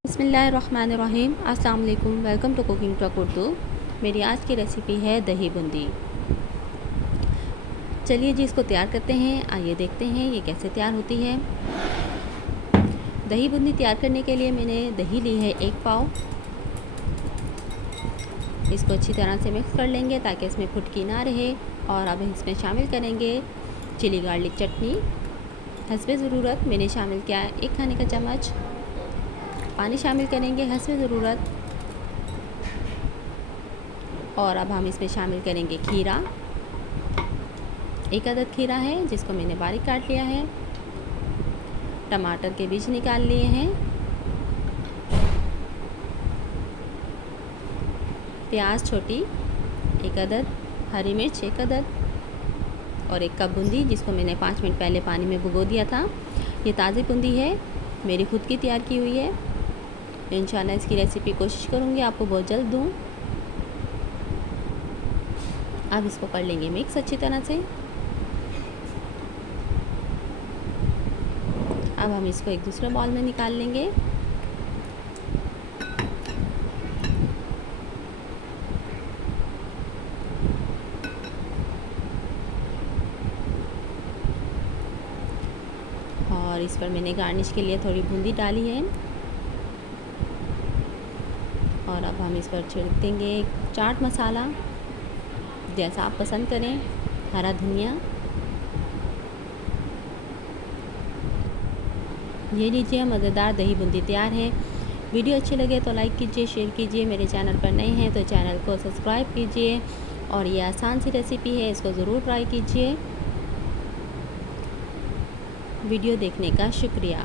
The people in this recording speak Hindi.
बिस्मिल्लाहिर्रहमानिर्रहीम। अस्सलाम वालेकुम। Welcome to cooking track Urdu. मेरी आज की रेसिपी है दही बूंदी। चलिए जी इसको तैयार करते हैं। आइए देखते हैं ये कैसे तैयार होती है। दही बूंदी तैयार करने के लिए मैंने दही ली है 1 पाव। इसको अच्छी तरह से मिक्स कर लेंगे ताकि इसमें फुटकी ना रहे। और अब इसमें शामिल करेंगे चिली गार्लिक चटनी। हस्बे ज़रूरत मैंने शामिल किया 1 खाने का चम्मच। पानी शामिल करेंगे हस्बे ज़रूरत। और अब हम इसमें शामिल करेंगे खीरा। 1 अदद खीरा है जिसको मैंने बारीक काट लिया है। टमाटर के बीज निकाल लिए हैं। प्याज छोटी 1 अदद। हरी मिर्च 1 अदद। और 1 कप बूंदी जिसको मैंने 5 मिनट पहले पानी में भिगो दिया था। ये ताज़ी बूंदी है, मेरी खुद की तैयार की हुई है। इंशाल्लाह इसकी रेसिपी कोशिश करूँगी आपको बहुत जल्द दूँ। अब इसको कर लेंगे मिक्स अच्छी तरह से। अब हम इसको एक दूसरे बाउल में निकाल लेंगे। और इस पर मैंने गार्निश के लिए थोड़ी बूंदी डाली है। और अब हम इस पर छिड़क देंगे चाट मसाला जैसा आप पसंद करें। हरा धनिया। ये लीजिए मज़ेदार दही बूंदी तैयार है। वीडियो अच्छी लगे तो लाइक कीजिए, शेयर कीजिए। मेरे चैनल पर नए हैं तो चैनल को सब्सक्राइब कीजिए। और ये आसान सी रेसिपी है, इसको ज़रूर ट्राई कीजिए। वीडियो देखने का शुक्रिया।